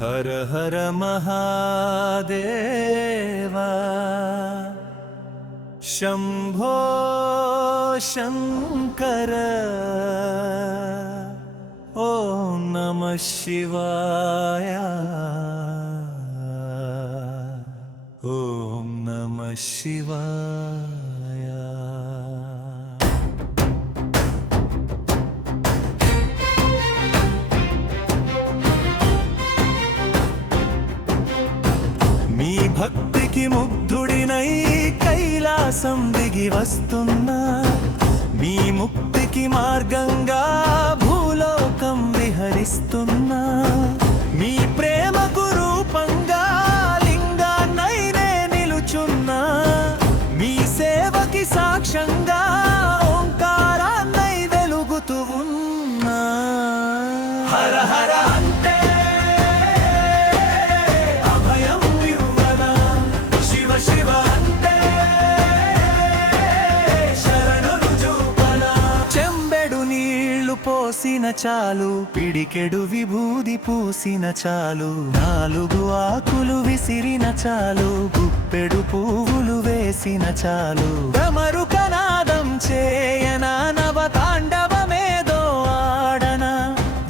హర హర మహాదేవా శంభో శంకర ఓం నమః శివాయ ఓం నమః శివాయ. మీ భక్తికి ముగ్ధుడినై కైలాసం దిగి వస్తున్నా, మీ ముక్తికి మార్గంగా భూలోకం విహరిస్తున్నా, మీ ప్రేమకు రూపంగా లింగాన్నైనే నిలుచున్నా, మీ సేవకి సాక్ష్యంగా ఓంకారాన్నై వెలుగుతూ ఉన్నా. హర హర అంటే పోసిన చాలు, పిడికెడు విభూది పూసిన చాలు, 4 ఆకులు విసిరిన చాలు, గుప్పెడు పువ్వులు వేసిన చాలు, డమరుకనాదం చేయనా, నవతాండవమేదో ఆడనా,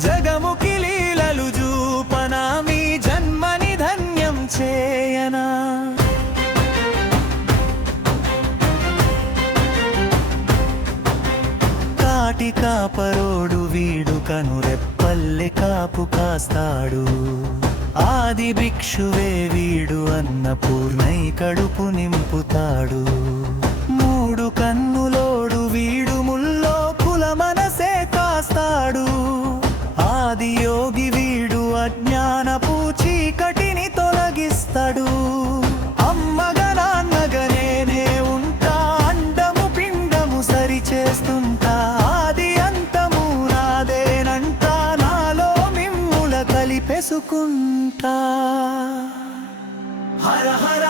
జగముకి లీలలు చూపనా, మీ జన్మని ధన్యం చేయనా. కాటి కాపరోడు వీడు, కనురెప్పల్లె కాపు కాస్తాడు, ఆది భిక్షువే వీడు, అన్నపూర్ణై కడుపు నింపుతాడు, 3 కన్నులోడు వీడు, ముల్లోకుల మనసే కాస్తాడు, ఆది యోగి వీడు, అజ్ఞానపు చీకటిని తొలగిస్తాడు, అమ్మగా నాన్నగా నేనే ఉంటా, అండము పిండము సరిచేస్తుంటా, ఆది అంతము నాదేనంట, నాలో మిమ్ముల కలిపేసుకుంటా. హర హర